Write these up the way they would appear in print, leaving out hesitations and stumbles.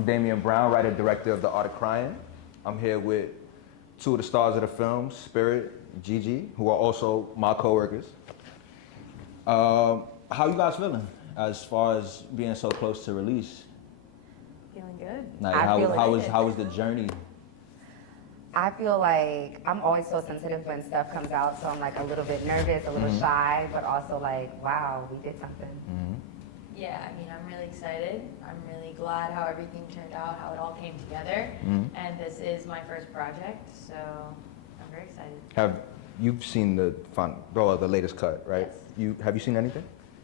I'm Damian Brown, writer director of The Art of Crying. I'm here with two of the stars of the film, Spirit, Gigi, who are also my co-workers. How you guys feeling as far as being so close to release? Feeling good. Like, how was the journey? I feel like I'm always so sensitive when stuff comes out, so I'm like a little bit nervous, a little shy, but also like, wow, we did something. Yeah, I mean, I'm really excited. I'm really glad how everything turned out, how it all came together. And this is my first project, so I'm very excited. Have you seen the latest cut, right? Yes. Have you seen anything?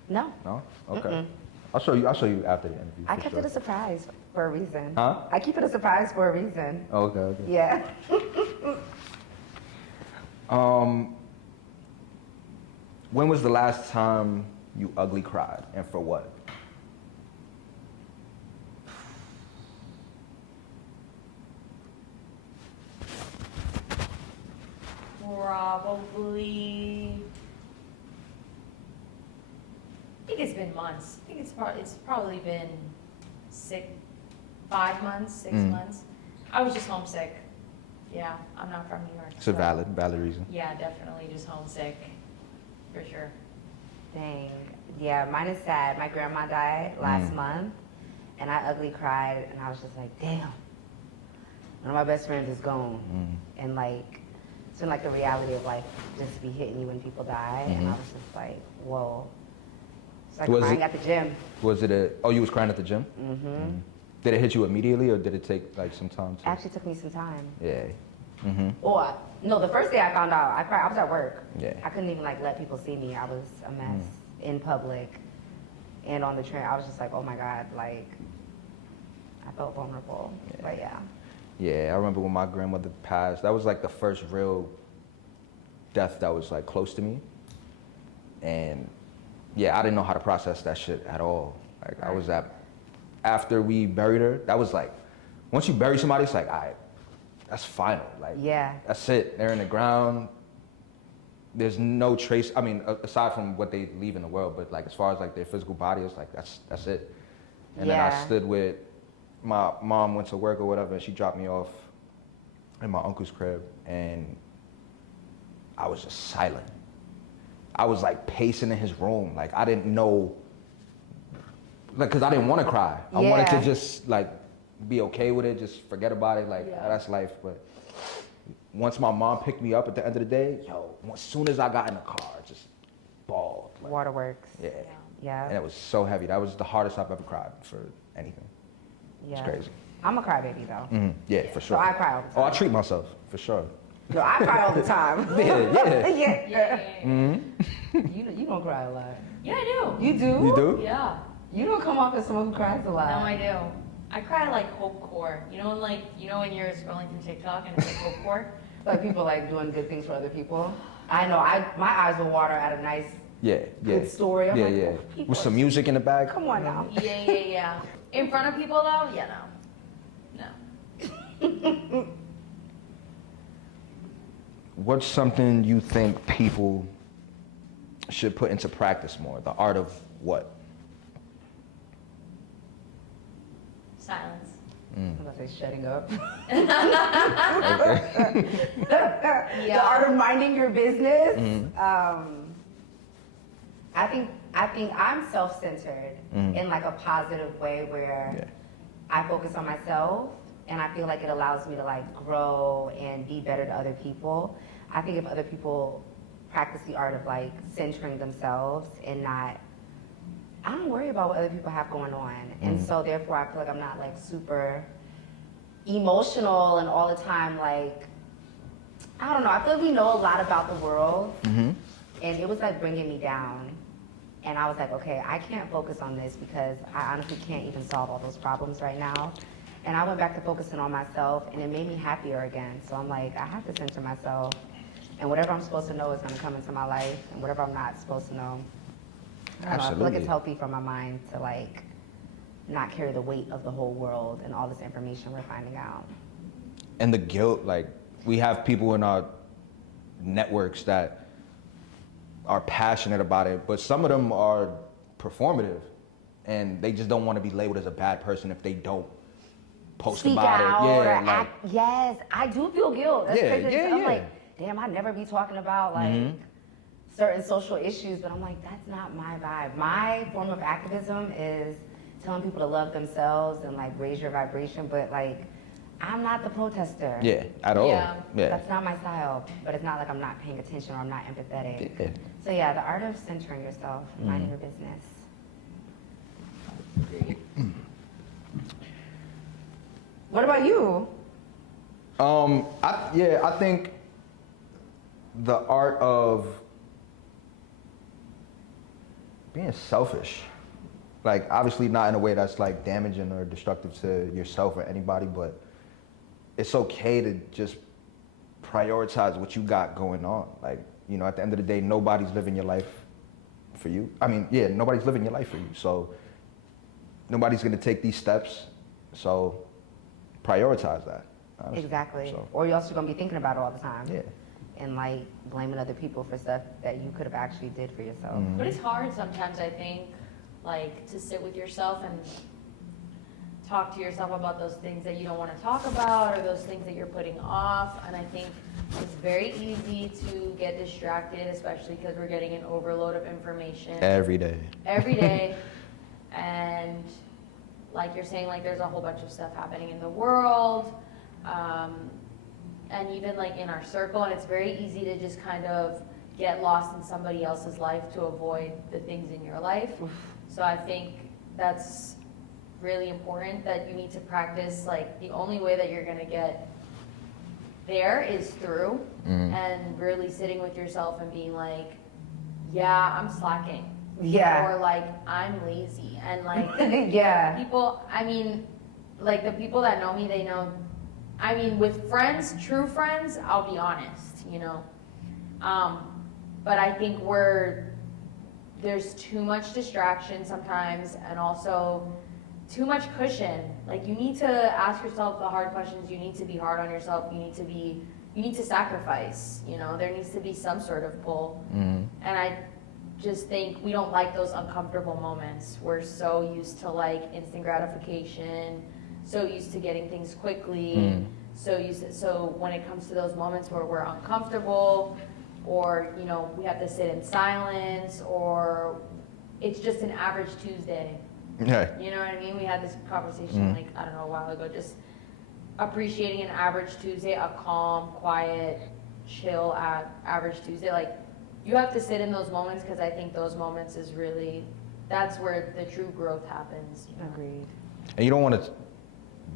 No. No? Okay. I'll show you after the interview. I kept it a surprise for a reason. Huh? I keep it a surprise for a reason. Okay. Yeah. When was the last time you ugly cried, and for what? Probably. I think it's been months. I think it's probably been 5 months, 6 months. I was just homesick. Yeah, I'm not from New York. It's a valid reason. Yeah, definitely just homesick, for sure. Dang. Yeah, mine is sad. My grandma died last month, and I ugly cried, and I was just like, damn. One of my best friends is gone. And like, it's been like the reality of like just be hitting you when people die, and I was just like, whoa. It's like crying at the gym. Was it you was crying at the gym? Did it hit you immediately, or did it take like some time? Actually took me some time. Yeah. No, the first day I found out, I was at work. Yeah. I couldn't even like let people see me. I was a mess in public and on the train. I was just like, oh my God, like, I felt vulnerable, but yeah. Yeah, I remember when my grandmother passed, that was like the first real death that was like close to me. And yeah, I didn't know how to process that shit at all. Like I was after we buried her, that was like, once you bury somebody, it's like, all right, that's final. Like, that's it. They're in the ground. There's no trace. I mean, aside from what they leave in the world, but like as far as like their physical body, it's like that's it. And then I stood with my mom, went to work or whatever, and she dropped me off in my uncle's crib, and I was just silent. I was like pacing in his room, like I didn't know, like, cause I didn't want to cry. I wanted to just like be okay with it, just forget about it, like that's life. But once my mom picked me up at the end of the day, as soon as I got in the car, just bawled. Like, Waterworks. Yeah. And it was so heavy. That was the hardest I've ever cried for anything. Yeah. It's crazy. I'm a crybaby though. Yeah, for sure. So I cry all the time. Oh, I treat myself, for sure. No, I cry all the time. Yeah. You don't cry a lot. Yeah, I do. You do? You do? Yeah. You don't come off as someone who cries a lot. No, I do. I cry like hopecore. You know when you're scrolling through TikTok and it's like hopecore? Like people like doing good things for other people. I know. My eyes will water at a nice, good story. I'm like, with some music in the back. Come on now. Yeah. In front of people though, no. What's something you think people should put into practice more? The art of what? Silence. I'm gonna say shutting up. Okay. The art of minding your business. I think I'm self-centered in like a positive way where I focus on myself, and I feel like it allows me to like grow and be better to other people. I think if other people practice the art of like centering themselves and I don't worry about what other people have going on. And so therefore I feel like I'm not like super emotional and all the time like, I don't know, I feel like we know a lot about the world and it was like bringing me down. And I was like, okay, I can't focus on this because I honestly can't even solve all those problems right now. And I went back to focusing on myself and it made me happier again. So I'm like, I have to center myself and whatever I'm supposed to know is gonna come into my life and whatever I'm not supposed to know. I feel like it's healthy for my mind to like not carry the weight of the whole world and all this information we're finding out. And the guilt, like we have people in our networks that are passionate about it, but some of them are performative and they just don't want to be labeled as a bad person if they don't post speak about out it. or Yeah, like, act. Yes, I do feel guilt. That's Yeah, crazy. yeah, I'm yeah. like, damn, I'd never be talking about like certain social issues, but I'm like, that's not my vibe. My form of activism is telling people to love themselves and like raise your vibration, but like, I'm not the protester. yeah, at all. Yeah. Yeah. That's not my style, but it's not like I'm not paying attention or I'm not empathetic. Yeah. So yeah, the art of centering yourself, minding your business. What about you? I think the art of being selfish, like obviously not in a way that's like damaging or destructive to yourself or anybody, but it's okay to just prioritize what you got going on. Like, you know, at the end of the day, nobody's living your life for you. I mean, yeah, nobody's living your life for you. So nobody's gonna take these steps. So prioritize that. Honestly. Exactly. So, Or you're also gonna be thinking about it all the time. yeah. And like blaming other people for stuff that you could have actually did for yourself. But it's hard sometimes, I think, like to sit with yourself and talk to yourself about those things that you don't want to talk about or those things that you're putting off. And I think it's very easy to get distracted, especially because we're getting an overload of information Every day. every day. And like you're saying, like there's a whole bunch of stuff happening in the world, and even like in our circle, and it's very easy to just kind of get lost in somebody else's life to avoid the things in your life. So I think that's really important, that you need to practice, like the only way that you're gonna get there is through, and really sitting with yourself and being like, yeah, I'm slacking. Yeah. Or like, I'm lazy. And like, Yeah. people, I mean, like the people that know me, they know, I mean, with friends, true friends, I'll be honest, you know. But I think there's too much distraction sometimes, and also too much cushion. Like you need to ask yourself the hard questions. You need to be hard on yourself. You need to sacrifice, you know. There needs to be some sort of pull. And I just think we don't like those uncomfortable moments. We're so used to like instant gratification, so used to getting things quickly, so when it comes to those moments where we're uncomfortable, or you know, we have to sit in silence, or it's just an average Tuesday. Yeah. You know what I mean? We had this conversation like, I don't know, a while ago, just appreciating an average Tuesday, a calm, quiet, chill average Tuesday. Like, you have to sit in those moments, because I think those moments is really, that's where the true growth happens. You know? Agreed. And you don't want to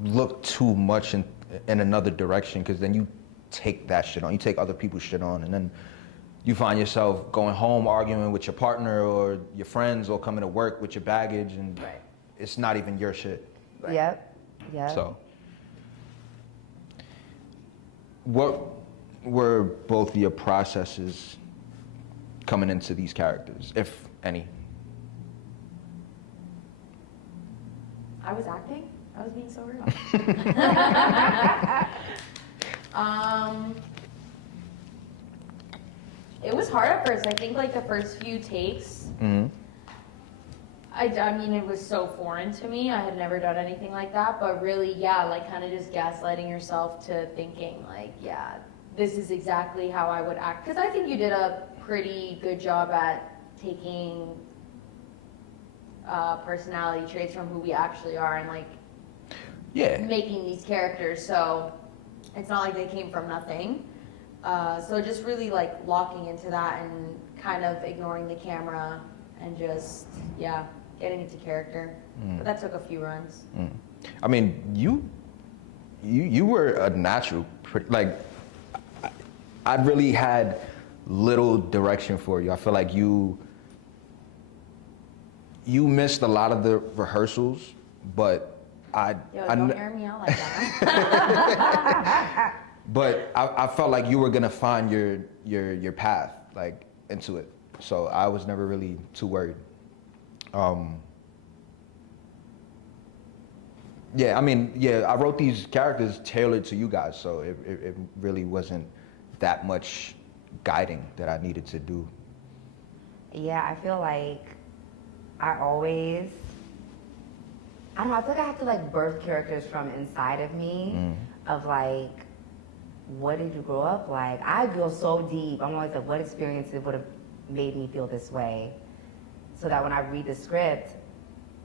look too much in another direction, because then you take that shit on. You take other people's shit on, and then you find yourself going home arguing with your partner or your friends, or coming to work with your baggage, and it's not even your shit. Yep. So, what were both your processes coming into these characters, if any? I was acting? I was being so real. It was hard at first. I think like the first few takes, I mean, it was so foreign to me. I had never done anything like that, but really, yeah, like kind of just gaslighting yourself to thinking like, yeah, this is exactly how I would act. Because I think you did a pretty good job at taking personality traits from who we actually are and like making these characters. So it's not like they came from nothing. So just really like locking into that and kind of ignoring the camera and just, getting into character. But that took a few runs. I mean, you were a natural, like, I really had little direction for you. I feel like you missed a lot of the rehearsals, but don't air me out like that. But I felt like you were gonna find your path, like, into it. So I was never really too worried. I wrote these characters tailored to you guys, so it really wasn't that much guiding that I needed to do. Yeah, I feel like I I don't know, I feel like I have to like birth characters from inside of me of like, what did you grow up like? I go so deep. I'm always like, what experiences would have made me feel this way? So that when I read the script,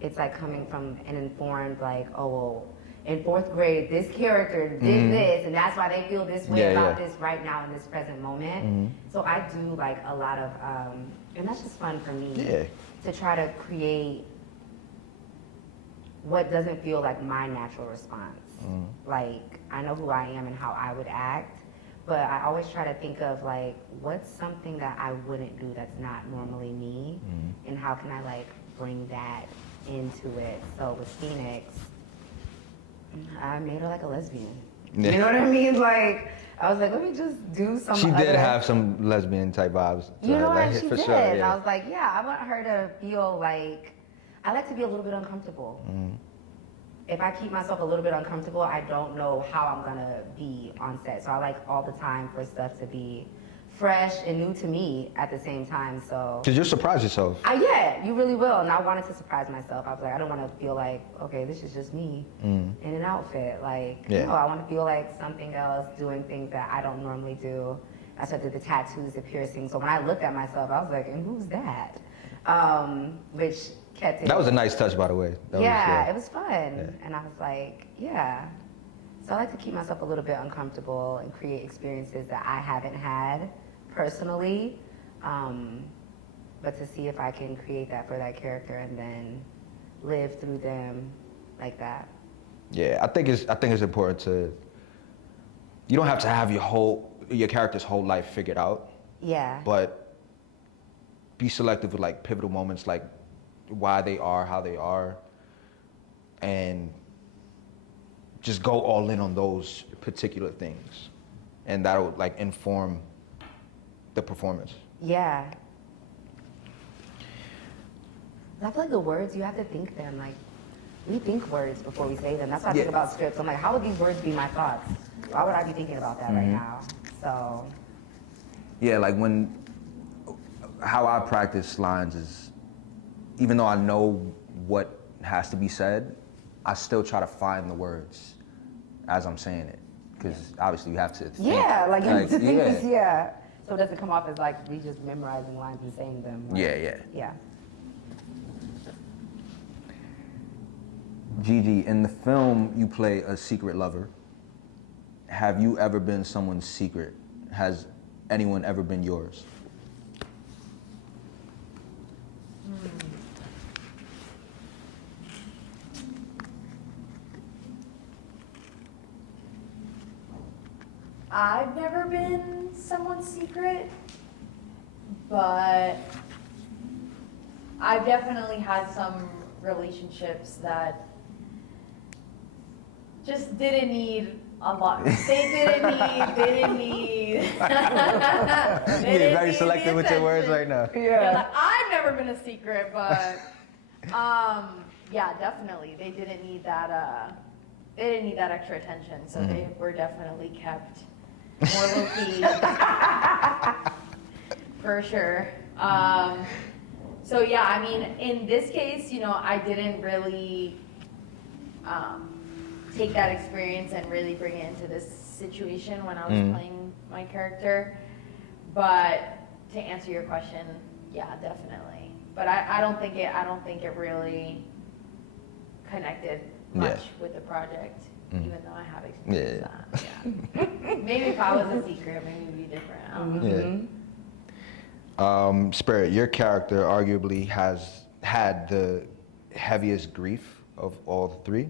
it's like coming from an informed like, oh, well, in 4th grade, this character did this, and that's why they feel this way about this right now in this present moment. So I do like a lot of, and that's just fun for me to try to create what doesn't feel like my natural response. Like, I know who I am and how I would act, but I always try to think of like, what's something that I wouldn't do that's not normally me, and how can I like bring that into it? So with Phoenix, I made her like a lesbian. You know what I mean? Like, I was like, let me just do some She did have some lesbian type vibes. You know like, what? She for did. sure, And yeah. I was like, yeah, I want her to feel like, I like to be a little bit uncomfortable. If I keep myself a little bit uncomfortable, I don't know how I'm gonna be on set. So I like all the time for stuff to be fresh and new to me at the same time. So Cause you'll surprise yourself. yeah, you really will. And I wanted to surprise myself. I was like, I don't want to feel like, okay, this is just me in an outfit. Like, no, I want to feel like something else, doing things that I don't normally do. That's why I did the tattoos, the piercing. So when I looked at myself, I was like, and who's that? Which kept it. That was a nice touch, by the way. It was fun. And I was like, yeah. So I like to keep myself a little bit uncomfortable and create experiences that I haven't had personally, but to see if I can create that for that character and then live through them like that. Yeah, I think it's important to. You don't have to have your character's whole life figured out. Yeah. But be selective with like pivotal moments, like why they are how they are, and just go all in on those particular things, and that'll like inform the performance. Yeah. I feel like the words, you have to think them. Like, we think words before we say them. That's why I think about scripts. I'm like, how would these words be my thoughts? Why would I be thinking about that right now? So. Yeah, like how I practice lines is, even though I know what has to be said, I still try to find the words as I'm saying it. Because obviously you have to think. Yeah, like you have to think this, so it doesn't come off as like we just memorizing lines and saying them. Like, yeah. Gigi, in the film you play a secret lover. Have you ever been someone's secret? Has anyone ever been yours? I've never been someone's secret, but I've definitely had some relationships that just didn't need a lot. They didn't need. You're very selective with your words right now. Yeah, like, I've never been a secret, but yeah, definitely. They didn't need that. They didn't need that extra attention, so they were definitely kept more low key, for sure. So yeah, I mean, in this case, you know, I didn't really take that experience and really bring it into this situation when I was playing my character. But to answer your question, yeah, definitely. But I don't think it really connected much with the project, even though I have experienced that. Yeah. Maybe if I was a secret, maybe it would be different. I don't know. Spirit, your character arguably has had the heaviest grief of all the three,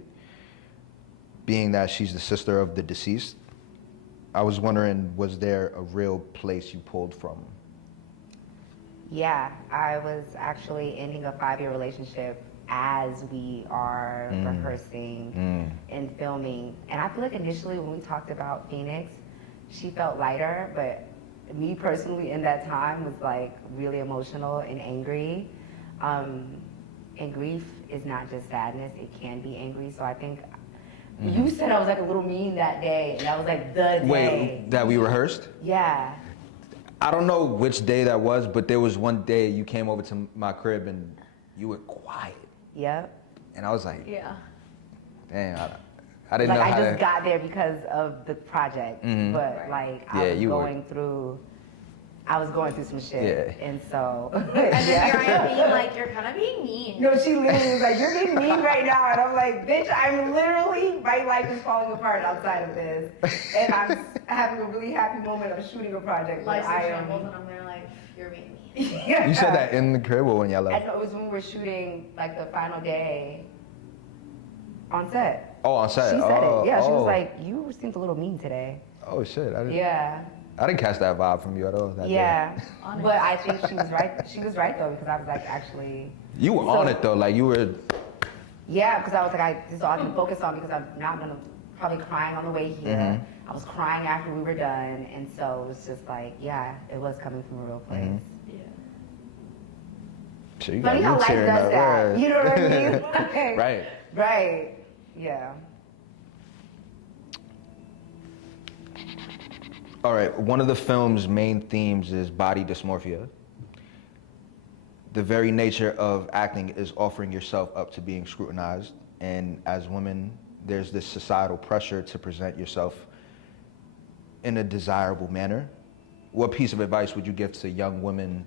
being that she's the sister of the deceased. I was wondering, was there a real place you pulled from? Yeah, I was actually ending a 5-year relationship as we are rehearsing and filming. And I feel like initially when we talked about Phoenix, she felt lighter, but me personally in that time was like really emotional and angry. And grief is not just sadness, it can be angry. So I think you said I was like a little mean that day, and that was like the day. Wait, that we rehearsed? Yeah. I don't know which day that was, but there was one day you came over to my crib and you were quiet. Yep. And I was like, Yeah. Damn, I didn't Like know I how just to. got there because of the project, but like Yeah, I was you were- going through. I was going through some shit, Yeah. and so. And then here I am being like, you're kind of being mean. No, she literally was like, "You're being mean right now," and I'm like, "Bitch, I'm literally my life is falling apart outside of this, and I'm having a really happy moment of shooting a project." Life's I in am. shambles, and I'm there like, you're being mean. Yeah. You said that in the crib or when y'all I left? know it was when we were shooting like the final day on set. Oh, on set. She said Oh, it. Yeah, she was oh. like, "You seemed a little mean today." Oh shit! Yeah. I didn't catch that vibe from you at all. That Yeah, day. but I think she was right. She was right though, because I was like, actually. You were on it though, like you were. Yeah, because I was like, this is all I can focus on because I'm not gonna probably crying on the way here. I was crying after we were done, and so it was just like, yeah, it was coming from a real place. Yeah. Shit, you Funny got how me life tearing does up, that. right. You know what I mean? Like, Right. Right. Yeah. All right, one of the film's main themes is body dysmorphia. The very nature of acting is offering yourself up to being scrutinized, and as women, there's this societal pressure to present yourself in a desirable manner. What piece of advice would you give to young women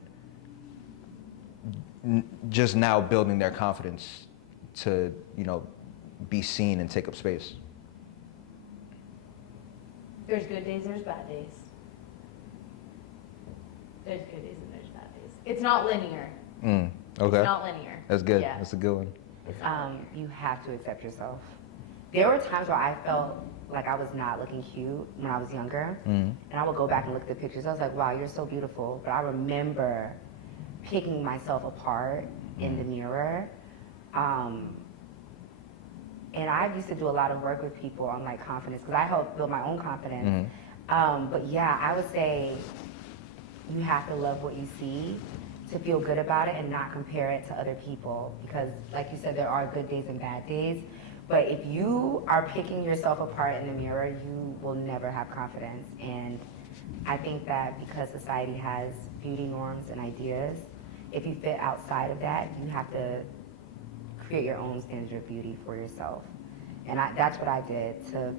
just now building their confidence to, be seen and take up space? There's good days, there's bad days. There's good days and there's bad days. It's not linear. Okay. It's not linear. That's good. Yeah. That's a good one. You have to accept yourself. There were times where I felt like I was not looking cute when I was younger, and I would go back and look at the pictures. I was like, wow, you're so beautiful. But I remember picking myself apart in the mirror. And I used to do a lot of work with people on like confidence because I helped build my own confidence. But yeah, I would say you have to love what you see to feel good about it and not compare it to other people, because like you said, there are good days and bad days. But if you are picking yourself apart in the mirror, you will never have confidence. And I think that because society has beauty norms and ideas, if you fit outside of that, you have to create your own standard of beauty for yourself. And that's what I did to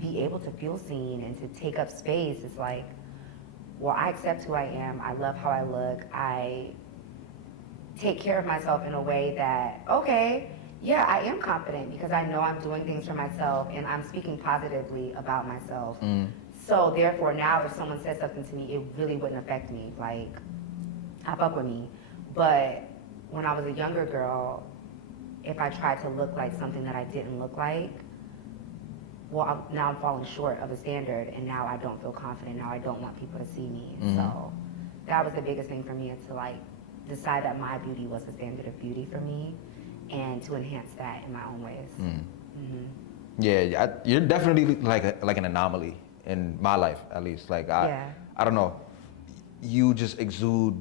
be able to feel seen and to take up space. It's like, well, I accept who I am. I love how I look. I take care of myself in a way that, okay, yeah, I am confident because I know I'm doing things for myself and I'm speaking positively about myself. So therefore now if someone says something to me, it really wouldn't affect me. Like, I fuck with me. But when I was a younger girl, if I tried to look like something that I didn't look like, well, now I'm falling short of a standard, and now I don't feel confident. Now I don't want people to see me. So that was the biggest thing for me, is to like decide that my beauty was the standard of beauty for me, and to enhance that in my own ways. Yeah, you're definitely like an anomaly in my life, at least. Like I don't know, you just exude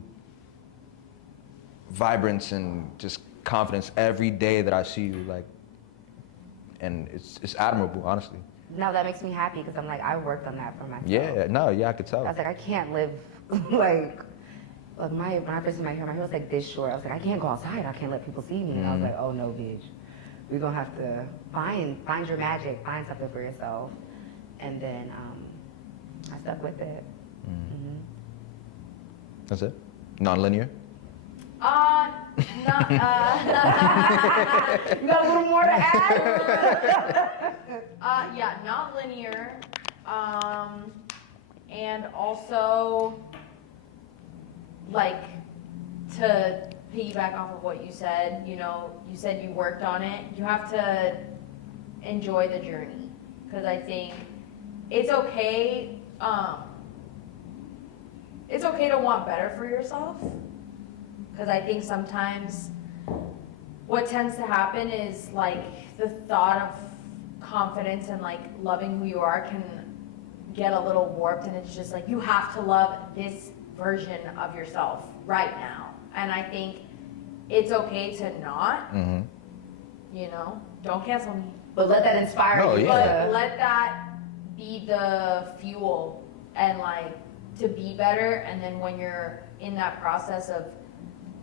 vibrance and just confidence every day that I see you, like, and it's admirable, honestly. Now that makes me happy because I'm like, I worked on that for myself. Yeah, no, yeah, I could tell. I was like, I can't live like when I first did my hair was like this short. I was like, I can't go outside. I can't let people see me. And I was like, oh no, bitch. We're gonna have to find your magic, find something for yourself. And then I stuck with it. That's it? Non-linear? No, You got a little more to add? yeah, not linear. And also, like, to piggyback off of what you said, you said you worked on it. You have to enjoy the journey, because I think it's okay. It's okay to want better for yourself, because I think sometimes what tends to happen is like the thought of confidence and like loving who you are can get a little warped, and it's just like you have to love this version of yourself right now. And I think it's okay to not, don't cancel me. But let that inspire No, you. yeah. But let that be the fuel, and like to be better. And then when you're in that process of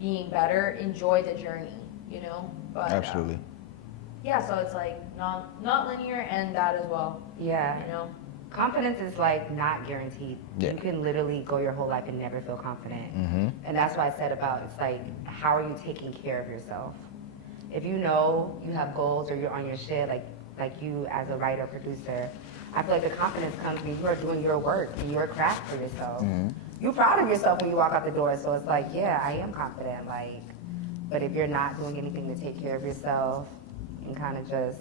being better, enjoy the journey, But, Absolutely. yeah, so it's like not linear and that as well. Yeah. You know? Confidence is like not guaranteed. Yeah. You can literally go your whole life and never feel confident. Mm-hmm. And that's why I said about it's like, how are you taking care of yourself? If you know you have goals or you're on your shit, like you as a writer, producer, I feel like the confidence comes when you are doing your work and your craft for yourself. Mm-hmm. You're proud of yourself when you walk out the door, so it's like, yeah, I am confident. Like, but if you're not doing anything to take care of yourself and kind of just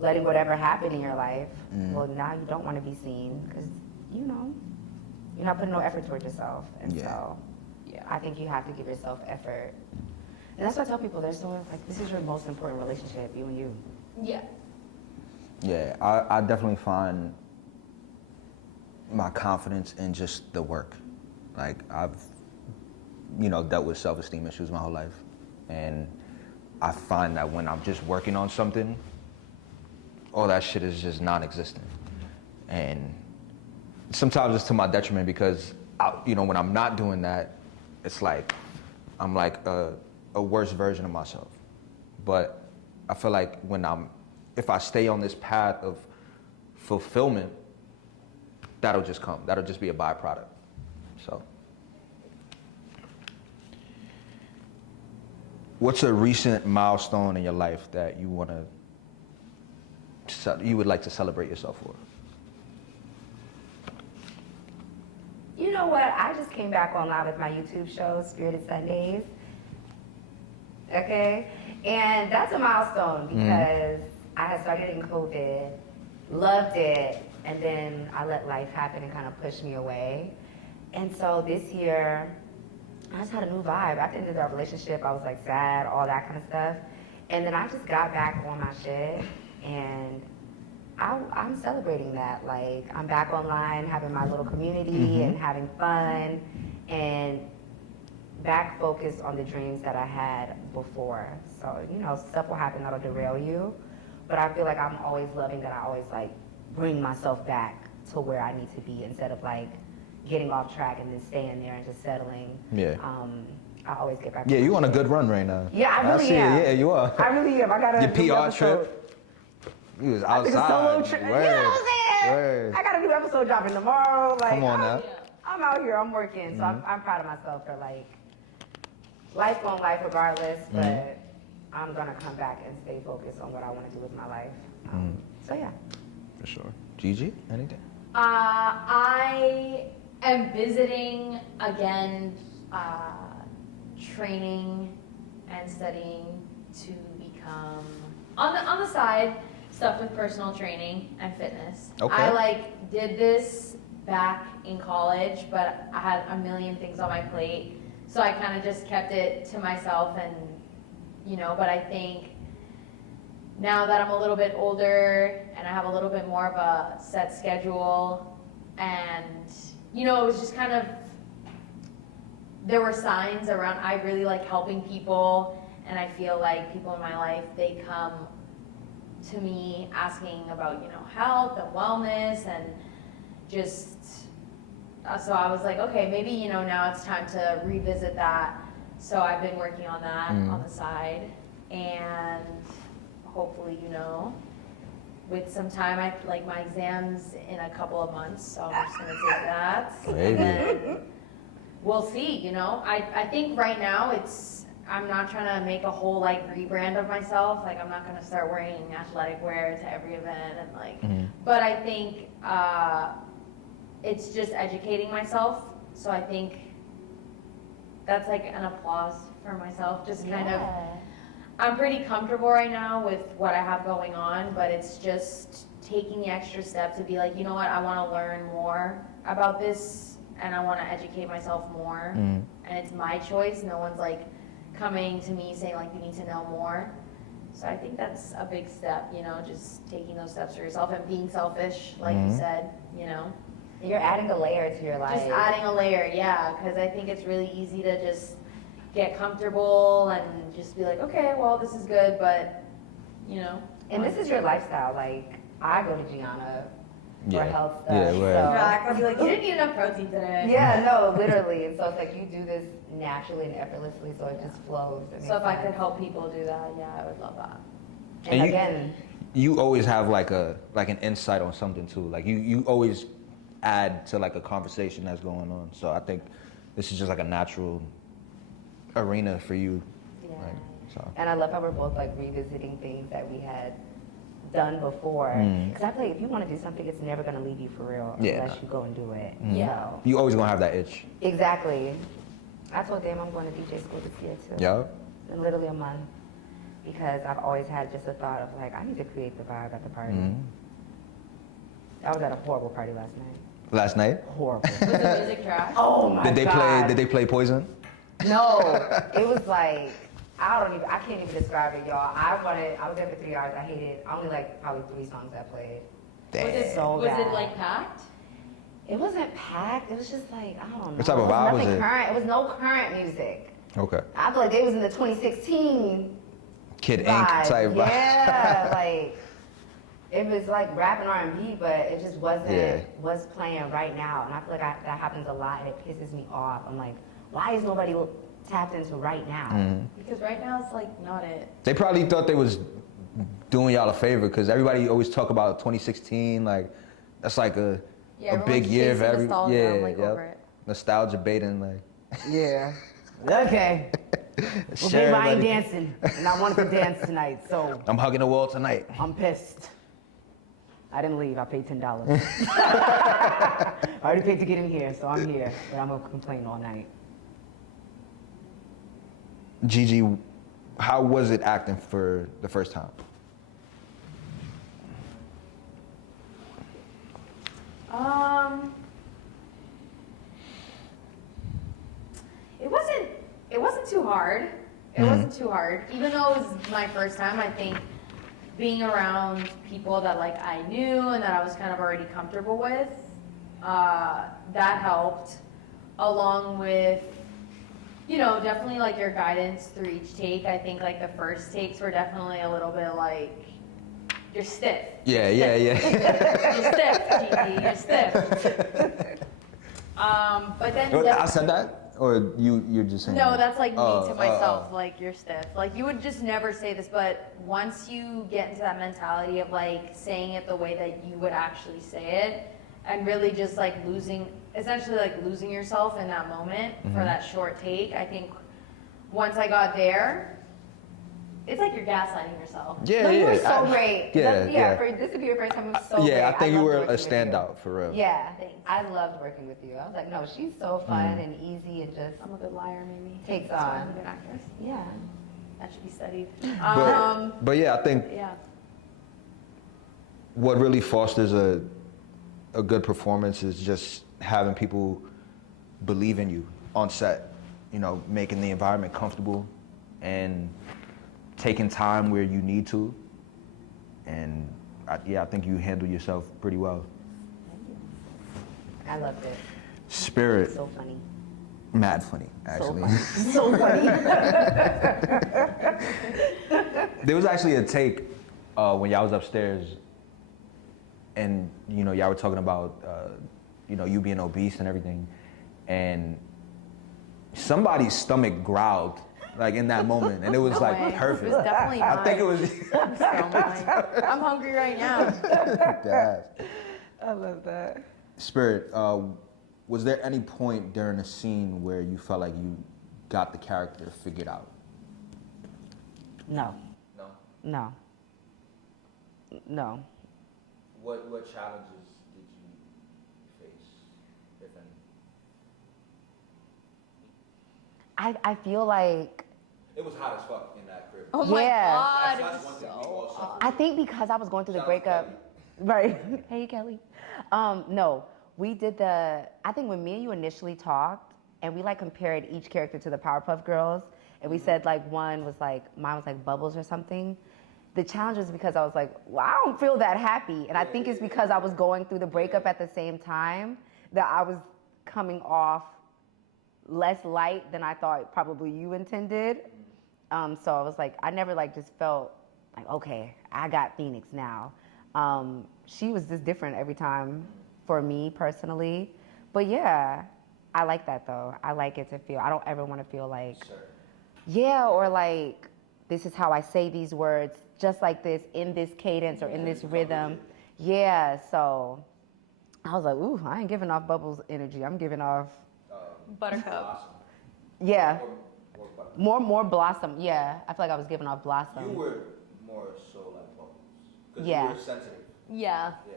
letting whatever happen in your life, well, now you don't want to be seen because, you know, you're not putting no effort towards yourself. And so, yeah, I think you have to give yourself effort. And that's what I tell people. They're so, like, this is your most important relationship, you and you. Yeah. Yeah, I definitely find my confidence in just the work. Like, I've, dealt with self-esteem issues my whole life. And I find that when I'm just working on something, all that shit is just non-existent. And sometimes it's to my detriment because, when I'm not doing that, it's like, I'm like a worse version of myself. But I feel like if I stay on this path of fulfillment, that'll just come. That'll just be a byproduct. So, what's a recent milestone in your life that you would like to celebrate yourself for? You know what? I just came back online with my YouTube show, Spirited Sundays. Okay? And that's a milestone because I had started in COVID, loved it, and then I let life happen and kind of push me away. And so this year, I just had a new vibe. After the end of that relationship, I was like sad, all that kind of stuff. And then I just got back on my shit, and I'm celebrating that. Like, I'm back online, having my little community and having fun, and back focused on the dreams that I had before. So, stuff will happen that'll derail you, but I feel like I'm always loving that I always, like, bring myself back to where I need to be instead of, like, getting off track and then staying there and just settling. Yeah. I always get back. Yeah, you on a good run right now. Yeah, I really see am. It. Yeah, you are. I really am. I got Your a new PR episode. trip. You was I took a outside. solo trip. You know what I'm saying? Word. I got a new episode dropping tomorrow. Like, Come on now. I'm out here. I'm working. So I'm proud of myself for, like, life on life regardless. But I'm going to come back and stay focused on what I want to do with my life. So, yeah. For sure. Gigi, anything? I am visiting again, training and studying to become on the side stuff with personal training and fitness. Okay. I did this back in college, but I had a million things on my plate, so I kind of just kept it to myself, and but I think now that I'm a little bit older and I have a little bit more of a set schedule, and it was just kind of, there were signs around, I really like helping people, and I feel like people in my life, they come to me asking about, health and wellness, and just, so I was like, okay, maybe, now it's time to revisit that. So I've been working on that on the side, and hopefully, with some time, my exams in a couple of months, so I'm just gonna take that. Maybe. And then we'll see, I think right now I'm not trying to make a whole rebrand of myself. I'm not gonna start wearing athletic wear to every event and but I think it's just educating myself. So I think that's an applause for myself, just kind of. I'm pretty comfortable right now with what I have going on, but it's just taking the extra step to be like, you know what, I want to learn more about this, and I want to educate myself more, and it's my choice. No one's coming to me saying you need to know more. So I think that's a big step, just taking those steps for yourself and being selfish, like you said, You're adding a layer to your life. Just adding a layer, yeah, because I think it's really easy to just get comfortable and just be like, okay, well, this is good, but, And this is your lifestyle. I go to Gianna for health stuff. Yeah, right. I'll be like, you didn't eat enough protein today. Yeah, no, literally. And so it's you do this naturally and effortlessly, so it just flows. So if I could help people do that, yeah, I would love that. And you, again, you always have like an insight on something too. Like you always add to like a conversation that's going on. So I think this is just like a natural arena for you. yeah. Like, so. And I love how we're both like revisiting things that we had done before. Because I feel like if you want to do something, it's never going to leave you for real unless you go and do it. Yeah. So, You always gonna have that itch. exactly. I told them I'm going to DJ school this year too. Yeah. In literally a month. Because I've always had just a thought of like, I need to create the vibe at the party. I was at a horrible party last night. Last night? Horrible. Was the music trash? Oh my God. Did they play Poison? No, it was like, I can't even describe it, y'all. I was there for 3 hours. I hated, only like probably 3 songs I played. Damn. Was it, So was it bad. like packed? It wasn't packed. It was just like, I don't know. What type of vibe was nothing it? Current. It was no current music. Okay. I feel like they was in the 2016 Kid Ink vibe. type vibe. Yeah, like it was like rap and R&B, but it just wasn't what's playing right now. And I feel like that happens a lot, and it pisses me off. I'm like, why is nobody tapped into right now? Because right now it's like not it. They probably thought they was doing y'all a favor because everybody always talk about 2016, like that's like a big everyone's year for chasing every nostalgia. I'm like over it. Nostalgia baiting, like Yeah. Okay. Well, babe, I ain't dancing, and I wanted to dance tonight, so I'm hugging the wall tonight. I'm pissed. I didn't leave. I paid $10. I already paid to get in here, so I'm here, but I'm gonna complain all night. Gigi, how was it acting for the first time? It wasn't too hard. It wasn't too hard. Even though it was my first time, I think being around people that like I knew and that I was kind of already comfortable with, that helped. Along with, definitely like your guidance through each take. I think like the first takes were definitely a little bit like, you're stiff. Yeah. You're stiff, Gigi. You're stiff. But then I said that, or you're just saying? no, that's like me Oh, to myself. Like you're stiff. Like you would just never say this, but once you get into that mentality of like saying it the way that you would actually say it, and really just like essentially like losing yourself in that moment for that short take. I think once I got there, it's like you're gaslighting yourself. Yeah, No, you were yeah. so great. For this to be your first time, it was so great. Yeah, I think you loved were a working with you. standout for real. Yeah, Thanks. I loved working with you. I was like, no, she's so fun and easy and just I'm a good liar, maybe. takes That's why on. I'm a good actress. Yeah. That should be studied. But yeah, I think Yeah. what really fosters a good performance is just having people believe in you on set, making the environment comfortable and taking time where you need to. And I think you handle yourself pretty well. I loved it. Spirit, So funny. mad funny, actually. So funny. There was actually a take when y'all was upstairs and, y'all were talking about, you being obese and everything. And somebody's stomach growled, like in that moment. And it was No like way. perfect. It was definitely mine. I think it was. I'm so mine. I'm hungry right now. Yes. I love that. Spirit, was there any point during a scene where you felt like you got the character figured out? No. No. No. No. What challenges did you face, if any? I feel like, It was hot as fuck in that crib. Oh my Yeah. God. That's It one was thing we so all suffered. I think because I was going through the Shout out to breakup. Right. Hey, Kelly. No, we did I think when me and you initially talked and we like compared each character to the Powerpuff Girls and we said like mine was like Bubbles or something. The challenge was because I was like, well, I don't feel that happy. And I think it's because I was going through the breakup at the same time that I was coming off less light than I thought probably you intended. So I was like, I never like just felt like, okay, I got Phoenix now. She was just different every time for me personally. But yeah, I like that though. I like it to feel, I don't ever want to feel like, yeah, or like, this is how I say these words. just like this, in this cadence or in this rhythm. Yeah, so I was like, ooh, I ain't giving off Bubbles energy. I'm giving off, Buttercup. yeah, Or Buttercup. more Blossom. Yeah, I feel like I was giving off Blossom. You were more so like Bubbles. Because Yeah. you were sensitive. Yeah. Yeah.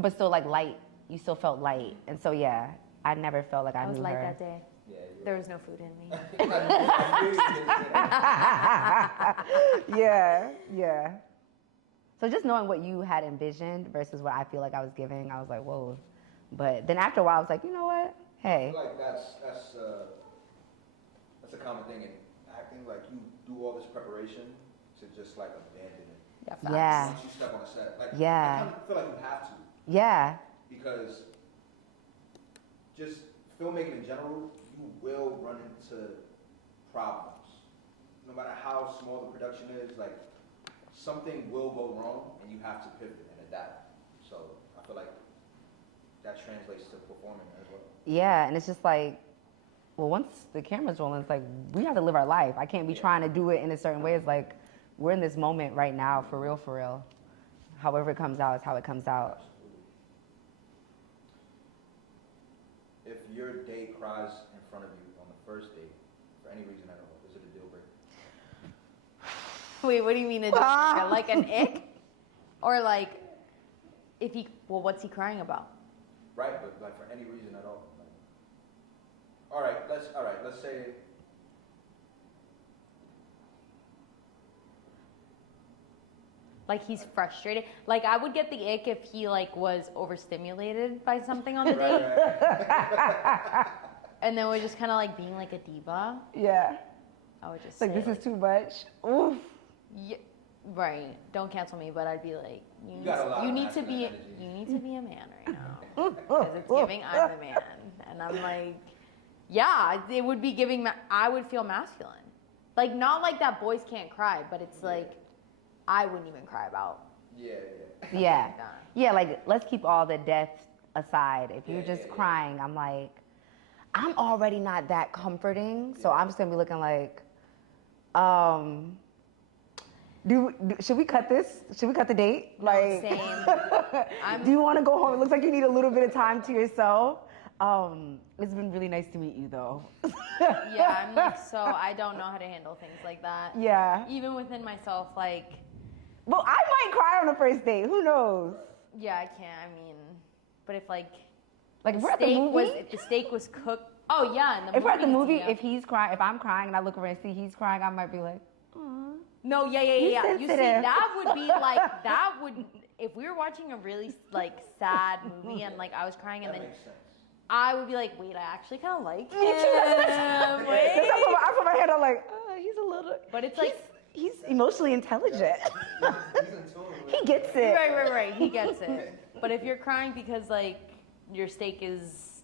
But still like light. You still felt light. And so, yeah, I never felt like I I was knew light her. that day. Yeah, you There were. was no food in me. I knew you didn't say that. Yeah. So just knowing what you had envisioned versus what I feel like I was giving, I was like, whoa. But then after a while, I was like, you know what? I Hey. feel like that's a common thing in acting. Like you do all this preparation to just like abandon it. Yeah. Facts. Yeah. Once you step on a set, like Yeah. I kind of feel like you have to Yeah. because just filmmaking in general, you will run into problems. No matter how small the production is, like something will go wrong, and you have to pivot and adapt. So I feel like that translates to performing as well. Yeah. And it's just like, well, once the camera's rolling, it's like, we have to live our life. I can't be trying to do it in a certain way. It's like, we're in this moment right now, for real, for real. However it comes out is how it comes out. If your date cries in front of you on the first date, for any reason at all, is it a deal breaker? Wait, what do you mean a deal breaker? Like an ick? Or like, if he, well, what's he crying about? Right, but like for any reason at all. Like, all right, let's say Like he's frustrated. Like I would get the ick if he like was overstimulated by something on the date. right. And then we're just kind of like being like a diva. Yeah. I would just It's like, say, this is too much. Oof. yeah, right. Don't cancel me, but I'd be like, You got a lot of need to be masculine energy. you need to be a man right now because it's giving I'm the man, and I'm like, yeah, it would be giving. I would feel masculine, like not like that boys can't cry, but it's like I wouldn't even cry about. Yeah. Yeah. Yeah, like, let's keep all the death aside. If you're Yeah, just yeah, yeah. crying, I'm like, I'm already not that comforting, so I'm just gonna be looking like, should we cut this? Should we cut the date? Like, Same. do you want to go home? It looks like you need a little bit of time to yourself. It's been really nice to meet you, though. Yeah, I'm like, so I don't know how to handle things like that. Yeah. Even within myself, like, Well, I might cry on the first date. Who knows? yeah, I can't. I mean, but if like Like, if we're at the movie. if the steak was cooked, oh yeah, in the If we're at the movie, yeah. if he's crying, if I'm crying and I look over and see he's crying, I might be like, aw. No, yeah. He's You see, sensitive. that would be like that would if we were watching a really like sad movie and like I was crying and That then makes sense. I would be like, wait, I actually kind of like him. That's Wait. I put my head on like, oh, he's a little. But it's like he's emotionally intelligent. He's in tune with He gets it. right. He gets it. But if you're crying because like your steak is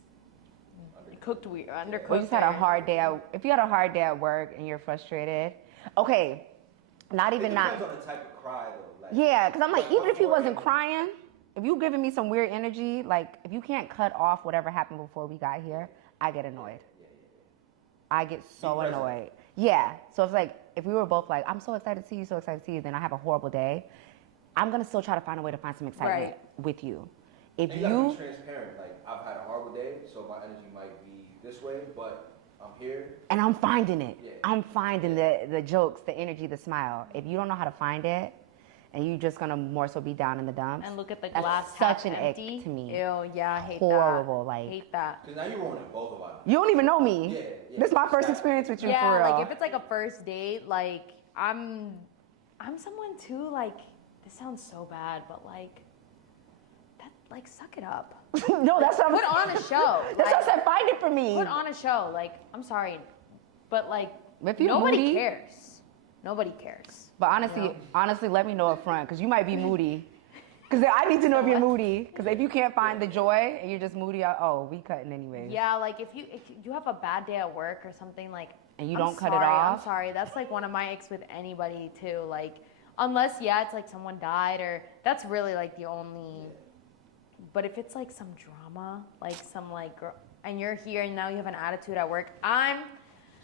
cooked weird, undercooked, We just had a or- hard day. If you had a hard day at work and you're frustrated, okay, not It even depends not. on the type of cry though. Like, Yeah, because I'm like, even if he wasn't before- crying, if you giving me some weird energy, like if you can't cut off whatever happened before we got here, I get annoyed. I get so Be present. annoyed. Yeah. So it's like if we were both like, I'm so excited to see you, so excited to see you, then I have a horrible day. I'm gonna still try to find a way to find some excitement with you. If And you gotta be you transparent. Like I've had a horrible day, so my energy might be this way, but I'm here. and I'm finding it. Yeah. I'm finding the jokes, the energy, the smile. If you don't know how to find it, and you're just gonna more so be down in the dumps, and look at the that's glass such half an empty. ick to me. Ew, yeah, I hate Horrible, that. like- hate that. Because now you're ruining both of our. You don't even know me. Yeah. This is my first Exactly. experience with you Yeah, for real. like if it's like a first date, like I'm someone too, like this sounds so bad, but like that, like suck it up. No, that's what I'm Put on a show. That's what I said. Find it for me. Put on a show. Like I'm sorry, but like If you're nobody moody- cares. Nobody cares. But honestly, let me know up front because you might be moody. Because I need to know if you're moody. Because if you can't find the joy and you're just moody, we cutting anyway. Yeah, like if you have a bad day at work or something, like And you I'm don't cut it sorry, off? I'm sorry. That's like one of my icks with anybody too. Like unless it's like someone died or that's really like the only. But if it's like some drama, like some like girl, and you're here and now you have an attitude at work, I'm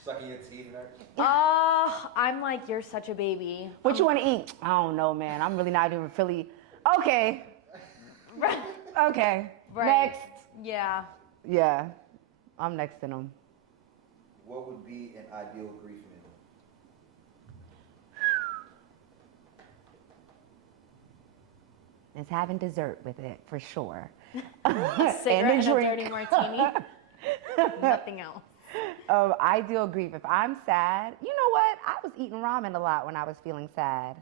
Sucking your teeth and everything. I'm like, you're such a baby. What you want to eat? I don't know, man. I'm really not even Philly. Okay. Okay. Right. Next. Yeah. Yeah. I'm next to them. What would be an ideal grief meal? It's having dessert with it, for sure. Cigarette And a and a drink. dirty martini. Nothing else. Ideal grief. If I'm sad, you know what? I was eating ramen a lot when I was feeling sad.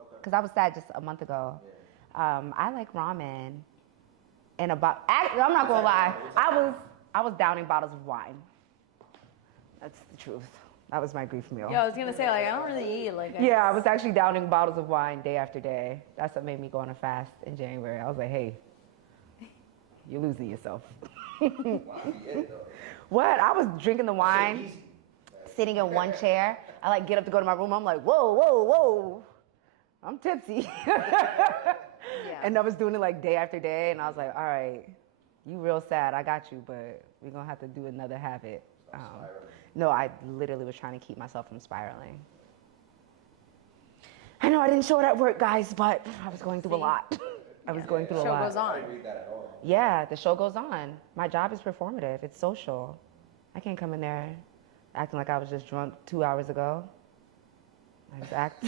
Okay. Because I was sad just a month ago. I like ramen. And I'm not gonna lie. I was downing bottles of wine. That's the truth. That was my grief meal. Yo, I was gonna say, like, I don't really eat. Like, Yeah, I was actually downing bottles of wine day after day. That's what made me go on a fast in January. I was like, hey, you're losing yourself. What? I was drinking the wine, sitting in one chair. I like get up to go to my room. I'm like, whoa, whoa, whoa. I'm tipsy. And I was doing it like day after day. And I was like, all right, you real sad. I got you, but we're going to have to do another habit. No, I literally was trying to keep myself from spiraling. I know I didn't show it at work, guys, but I was going through a lot. I was going through a Show lot. goes I on. didn't read that at all. Yeah, the show goes on. My job is performative. It's social. I can't come in there acting like I was just drunk 2 hours ago. I just act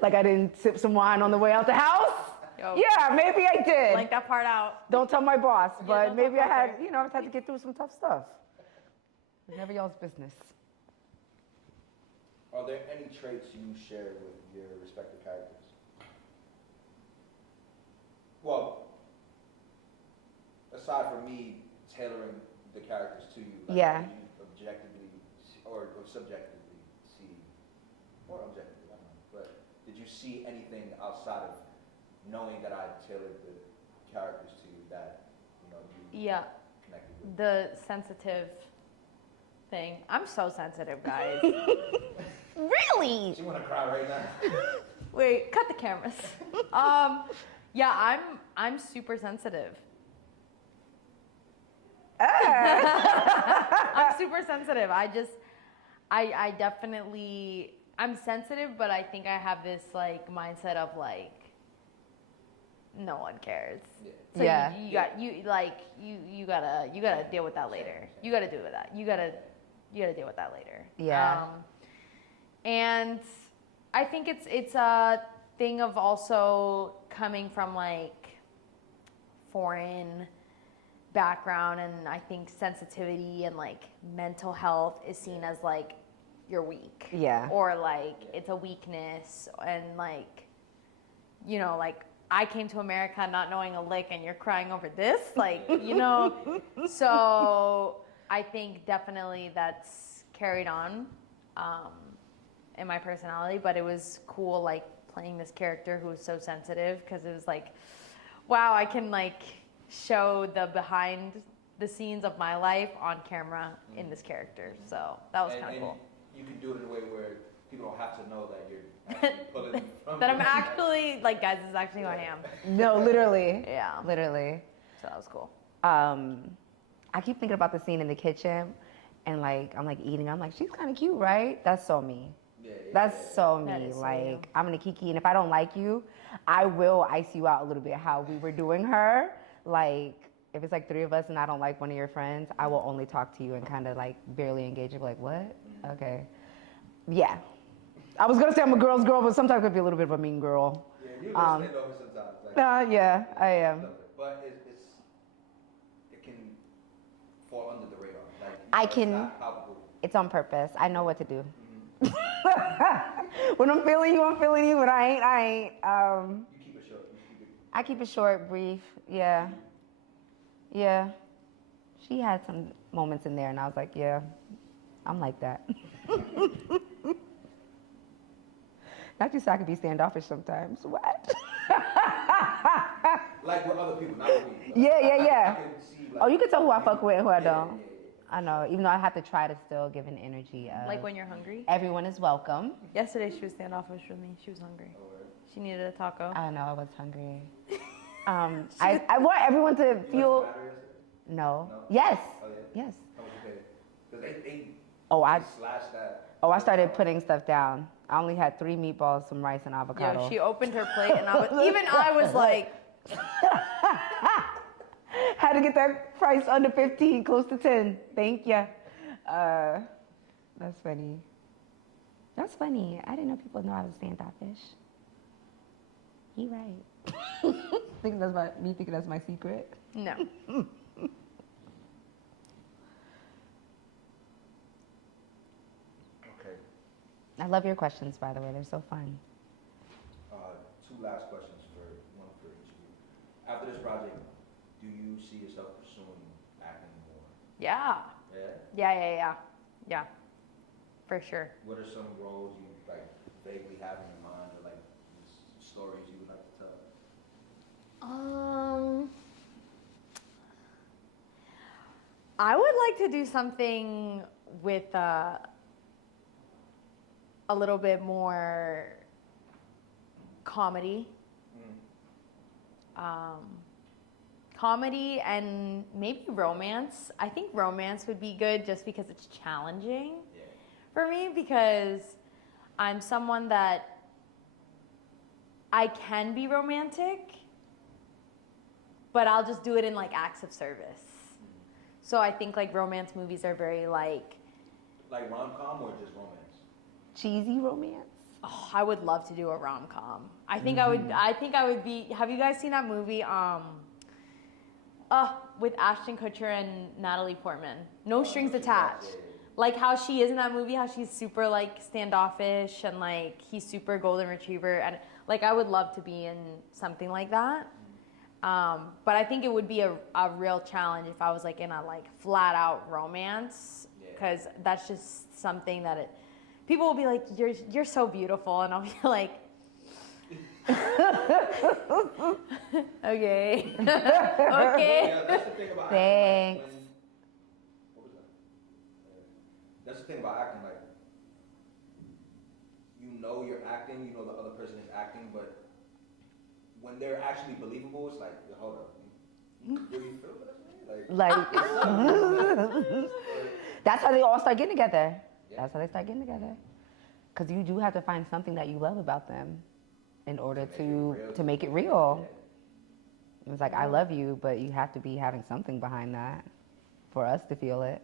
like I didn't sip some wine on the way out the house. Yo. Yeah, maybe I did. Blank that part out. Don't tell my boss, but don't maybe I talk about had, I just had to get through some tough stuff. It's never y'all's business. Are there any traits you share with your respective characters? Well, aside from me tailoring the characters to you, like, Yeah. did you objectively or subjectively see, or objectively, I don't know, but did you see anything outside of knowing that I tailored the characters to you that, you Yeah. connected with? The sensitive thing. I'm so sensitive, guys. Really? You want to cry right now? Wait, cut the cameras. Yeah, I'm super sensitive. I'm super sensitive. I definitely, I'm sensitive, but I think I have this like mindset of like, no one cares. Yeah. So Yeah. you gotta deal with that later. You gotta deal with that. You gotta deal with that later. Yeah. And I think it's a thing of also coming from like foreign background, and I think sensitivity and like mental health is seen as like you're weak. Yeah. Or like it's a weakness, and like, like I came to America not knowing a lick and you're crying over this, like, so I think definitely that's carried on in my personality, but it was cool like playing this character who was so sensitive, because it was like, wow, I can like show the behind the scenes of my life on camera in this character. So that was kind of cool. You can do it in a way where people don't have to know that you're actually pulling from That I'm actually like, guys, this is actually who I am. No, literally. Yeah. Literally. So that was cool. I keep thinking about the scene in the kitchen, and like I'm like eating. I'm like, she's kind of cute, right? That's so me. That's so That me. is so Like you. I'm gonna kiki, and if I don't like you, I will ice you out a little bit. How we were doing her. Like if it's like 3 of us and I don't like one of your friends, I will only talk to you and kind of like barely engage. You like, what? Okay. Yeah. I was gonna say I'm a girl's girl, but sometimes I could be a little bit of a mean girl. Yeah, you listen over sometimes. Like, Yeah, I am. But it can fall under the radar. Like, It's it's not palpable. It's on purpose. I know what to do. When I'm feeling you, I'm feeling you. When I ain't. You keep it short. I keep it short, brief. Yeah. Yeah. She had some moments in there, and I was like, yeah, I'm like that. Not just so I could be standoffish sometimes. What? Like with other people, not with me. Yeah. I can see, like, Oh, you can tell who I fuck with and who I Yeah, don't. yeah. I know, even though I have to try to still give an energy of Like when you're hungry. everyone is welcome. Yesterday she was standoffish with me. She was hungry. She needed a taco. I know I was hungry. I want everyone to feel. Battery yesterday? No. No? Yes. Oh, yeah? Yes. How much you pay? Because Oh, I Slash that. oh I started putting stuff down. I only had 3 meatballs, some rice, and avocado. Yo, she opened her plate, and even I was like, Had to get that price under 15, close to 10. Thank you. That's funny. That's funny. I didn't know people know how to stand that fish. You right. Thinking that's my secret. no. Okay. I love your questions, by the way. They're so fun. 2 last questions one for each of you. After this project, do you see yourself pursuing acting more? Yeah. Yeah. For sure. What are some roles you like vaguely have in your mind, or like stories you would like to tell? I would like to do something with a little bit more comedy. Comedy and maybe romance. I think romance would be good just because it's challenging for me, because I'm someone that I can be romantic, but I'll just do it in like acts of service. So I think like romance movies are very like rom-com or just romance? Cheesy romance? Oh, I would love to do a rom-com. I think I would be. Have you guys seen that movie? With Ashton Kutcher and Natalie Portman. No Strings Attached. Like how she is in that movie, how she's super like standoffish and like he's super golden retriever, and like I would love to be in something like that. But I think it would be a real challenge if I was like in a like flat out romance, because that's just something that people will be like, you're so beautiful, and I'll be like, okay. Okay. Yeah, that's the thing about Thanks. acting. What was that? That's the thing about acting. Like, you know you're acting, you know the other person is acting, but when they're actually believable, it's like, hold up, you really feel that? Like, that's how they all start getting together. Yeah. That's how they start getting together. Because you do have to find something that you love about them in order to make it real. Yeah. It's like, I love you, but you have to be having something behind that for us to feel it.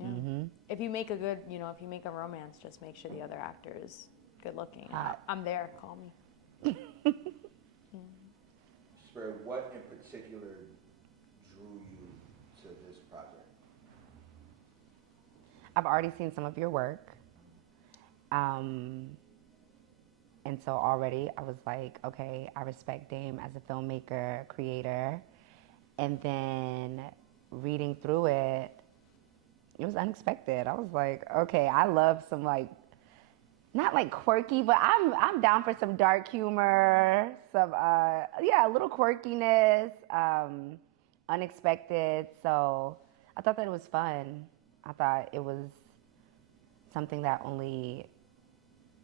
Yeah. Mm-hmm. If you make a romance, just make sure the other actor is good looking. I'm there, call me. Spirit, what in particular drew you to this project? I've already seen some of your work. And so already I was like, okay, I respect Dame as a filmmaker, creator. And then reading through it, it was unexpected. I was like, okay, I love some like, not like quirky, but I'm down for some dark humor, some a little quirkiness, unexpected. So I thought that it was fun. I thought it was something that only,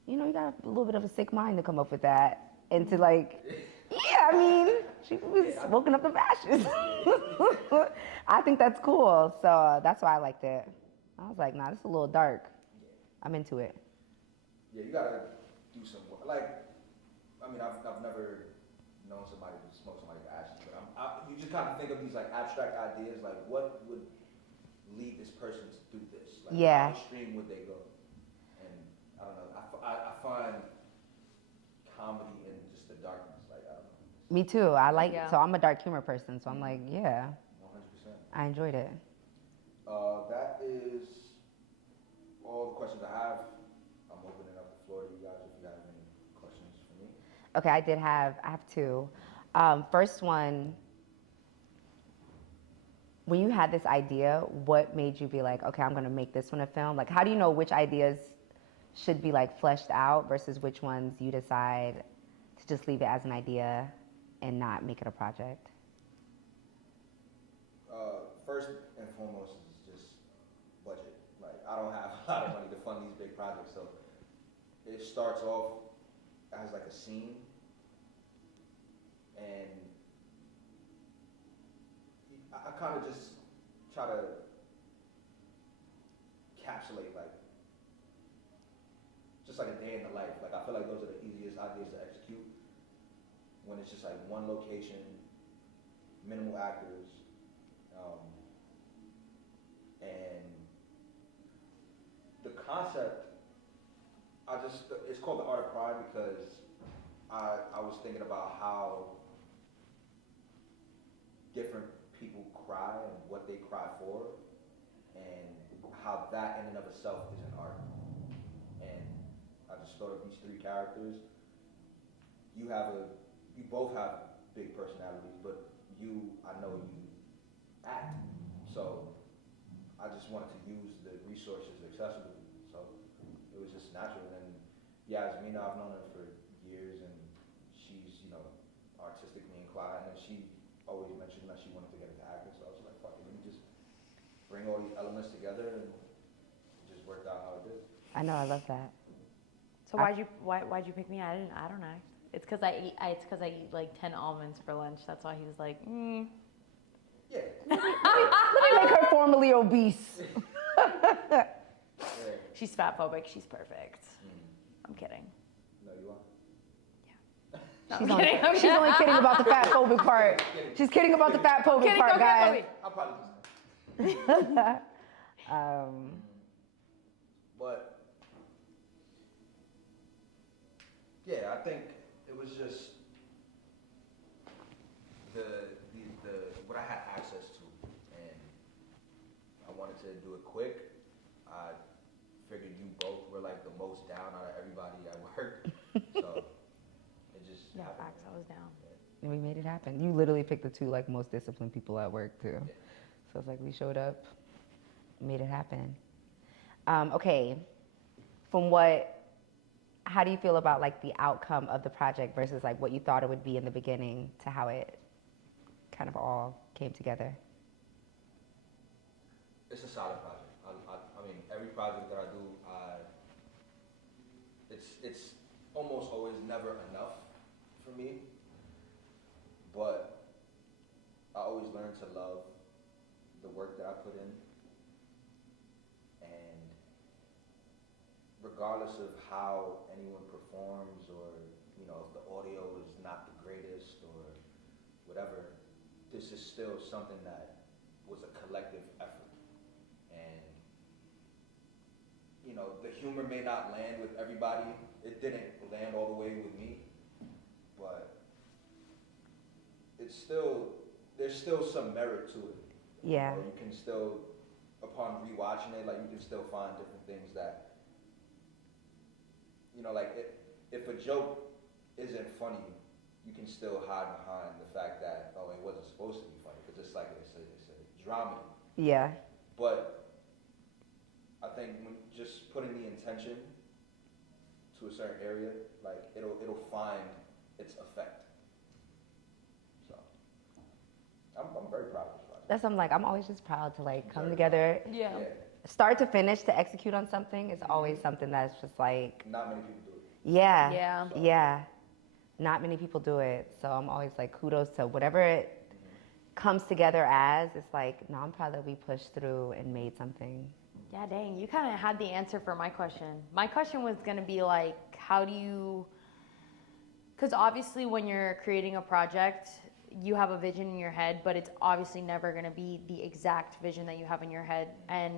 you got a little bit of a sick mind to come up with that. And to like, yeah, I mean, she was woken up the ashes. I think that's cool. So that's why I liked it. I was like, nah, this is a little dark. I'm into it. Yeah, you gotta do some work. Like, I mean, I've never known somebody to smoke somebody's ashes, but you just kind of think of these like abstract ideas, like what would lead this person to do this? Like, how extreme would they go? And I don't know. I find comedy in just the darkness. Like, I don't know. Me too. So I'm a dark humor person, so I'm like, yeah. 100%. I enjoyed it. That is all the questions I have. I'm opening up the floor to you guys if you have any questions for me. Okay, I have 2. First one, when you had this idea, what made you be like, okay, I'm gonna make this one a film? Like, how do you know which ideas should be like fleshed out versus which ones you decide to just leave it as an idea and not make it a project? First and foremost is just budget. Like, I don't have a lot of money to fund these big projects, so it starts off as like a scene, and I kind of just try to encapsulate like just like a day in the life. Like I feel like those are the easiest ideas to execute when it's just like one location, minimal actors, and the concept. It's called The Art of Pride because I was thinking about how different people cry and what they cry for, and how that in and of itself is an art. And I just thought of these three characters. You both have big personalities, but I know you act. So I just wanted to use the resources accessible. So it was just natural. And Yasmina, I've known her for years, and she's, artistically inclined, and she always mentioned that she wanted to get into acting. So I was like, fuck it, let me just bring all these elements together, and it just worked out how it did. I know, I love that. So why'd you pick me? I don't know. It's because I eat like 10 almonds for lunch. That's why he was like, Yeah. Let me make her formally obese. Yeah. She's fat phobic. She's perfect. I'm kidding. No, you are. No, She's I'm kidding. she's only kidding about the fat phobic part. She's kidding about the fat phobic Kidding, part, okay, guys. I'll probably just. But yeah, I think it was just the what I had access to, and I wanted to do it quick. I figured you both were like the most down out of everybody at work, so it just Yeah, happened. facts. I was down. And we made it happen. You literally picked the two like most disciplined people at work too. Yeah. So it's like we showed up, made it happen. Okay, how do you feel about like the outcome of the project versus like what you thought it would be in the beginning to how it kind of all came together? It's a solid project. I mean, every project that I do, it's almost always never enough for me. But I always learn to love the work that I put in, and regardless of how anyone performs, or if the audio is not the greatest or whatever, this is still something that was a collective effort. And the humor may not land with everybody. It didn't land all the way with me, but there's still some merit to it. Yeah. You can still, upon rewatching it, like you can still find different things that, like if a joke isn't funny, you can still hide behind the fact that, oh, it wasn't supposed to be funny, because it's a drama. Yeah. But I think when just putting the intention to a certain area, like it'll find its effect. So I'm very proud of this project. That's something like I'm always just proud to like come together, Yeah. start to finish to execute on something is always something that's just like Not many people do it. yeah, Yeah. yeah. Not many people do it, so I'm always like kudos to whatever it comes together as. It's like, no, I'm proud that we pushed through and made something. Yeah, dang, you kind of had the answer for my question. My question was going to be like, how do you, because obviously when you're creating a project, you have a vision in your head, but it's obviously never going to be the exact vision that you have in your head. And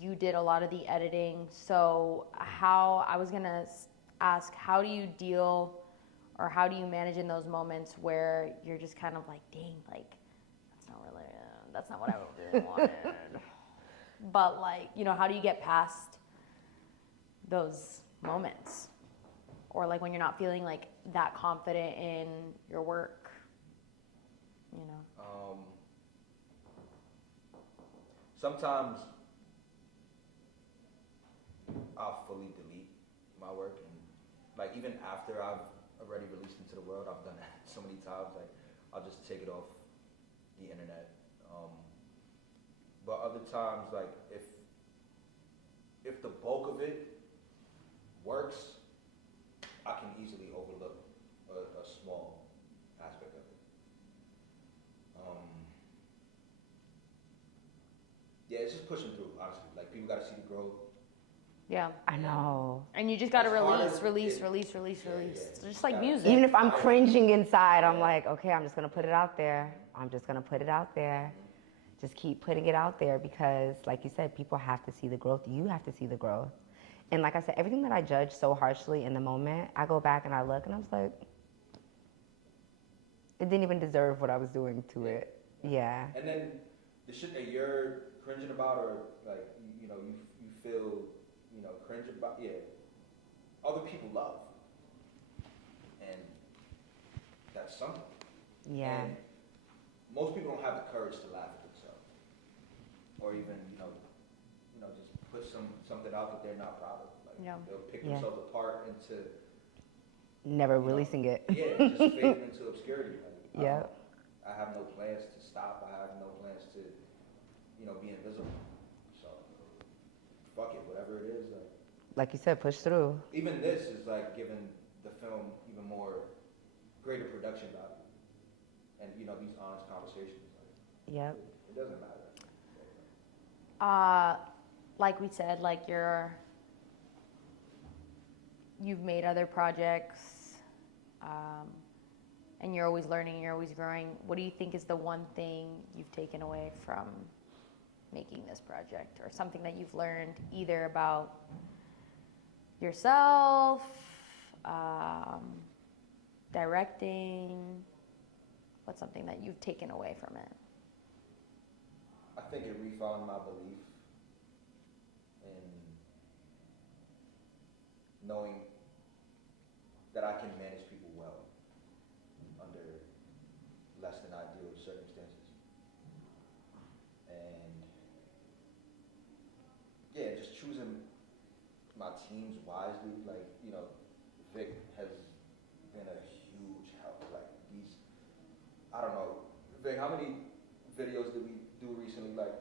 you did a lot of the editing. So I was going to ask, how do you deal, or how do you manage in those moments where you're just kind of like, dang, like, that's not what I really wanted. But like, how do you get past those moments? Or like when you're not feeling like that confident in your work, Sometimes I'll fully delete my work, and like even after I've already released into the world, I've done that so many times, like I'll just take it off the internet. But other times, like if the bulk of it works, I can easily overlook a small aspect of it. yeah, it's just pushing through. Honestly, like people got to see the growth. Yeah. I know. And you just gotta It's harder- release. Yeah, It's yeah. just like Yeah. music. Even if I'm I- cringing inside, I'm Yeah. like, okay, I'm just gonna put it out there. I'm just gonna put it out there. Just keep putting it out there because, like you said, people have to see the growth. You have to see the growth. And like I said, everything that I judge so harshly in the moment, I go back and I look and I was like, it didn't even deserve what I was doing to it. Yeah. And then the shit that you're cringing about, or like you feel cringe about, yeah, other people love, and that's something. Yeah. And most people don't have the courage to laugh at themselves, or even just put something out that they're not proud of. Like Yeah. they'll pick Yeah. themselves apart into Never releasing it. yeah, just fading into obscurity. Like, Yeah. I have no plans to stop. I have no plans to be invisible. So fuck it, whatever it is. Like you said, push through. Even this is like giving the film even more greater production value, and these honest conversations. Like, Yep. it doesn't matter. Like we said, like you've made other projects, and you're always learning, you're always growing. What do you think is the one thing you've taken away from making this project, or something that you've learned either about yourself, directing? What's something that you've taken away from it? I think it refound my belief in knowing that I can manage people well under less than ideal circumstances. And yeah, just choosing my teams wisely. Like, Vic has been a huge help. Like I don't know, Vic, how many videos did we do recently? Like,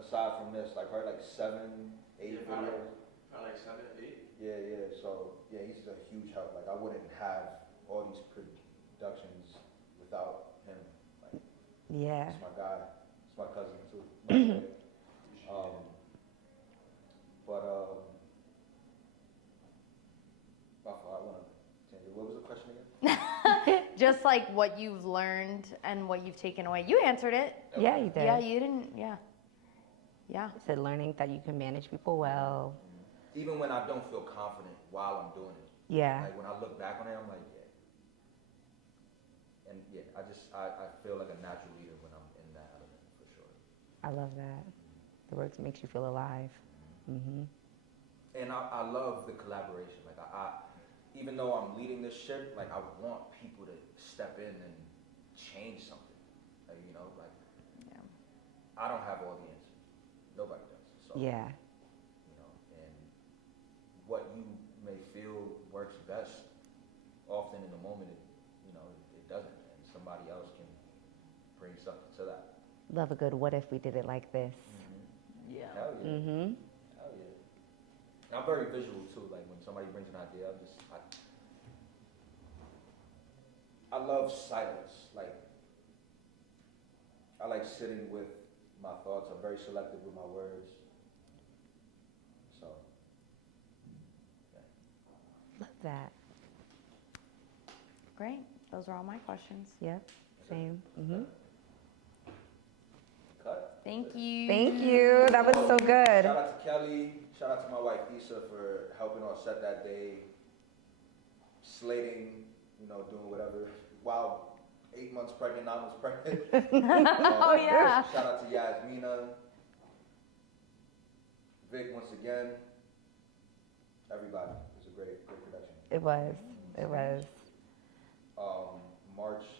aside from this, like probably like 7, 8 videos. Probably like 7, 8. Yeah. So yeah, he's a huge help. Like I wouldn't have all these productions without him. Like Yeah. he's my guy. He's my cousin too. by the way. My fault. I want to change it. What was the question again? Just like what you've learned and what you've taken away. You answered it. Yeah, you did. Yeah, you didn't. Yeah. Yeah. Said learning that you can manage people well. Even when I don't feel confident while I'm doing it. Yeah. Like when I look back on it, I'm like, yeah. And yeah, I feel like a natural leader when I'm in that element for sure. I love that. The work makes you feel alive. Mm-hmm. And I love the collaboration. Like I even though I'm leading this ship, like I want people to step in and change something. Like, Yeah. I don't have all the answers. Nobody does. So Yeah. And what you may feel works best, often in the moment, it doesn't, and somebody else can bring something to that. Love a good what if we did it like this. Yeah. Hell yeah. Mm-hmm. Hell yeah. And I'm very visual too. Like when somebody brings an idea, I love silence. Like I like sitting with my thoughts. I'm very selective with my words. So yeah. Love that. Great. Those are all my questions. Yep. Same. Mm-hmm. Cut. Thank you. Thank you. That was so good. Shout out to Kelly. Shout out to my wife Issa for helping on set that day, slating, doing whatever. Wow, 8 months pregnant, 9 months pregnant. Oh, yeah. Shout out to Yasmina, Vic once again. Everybody. It was a great production. It was. It was.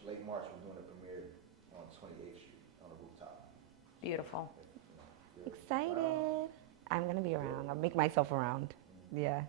Late March, we're doing a premiere on 28th Street on the rooftop. Beautiful. Excited. I'm going to be around. I'll make myself around. Yeah.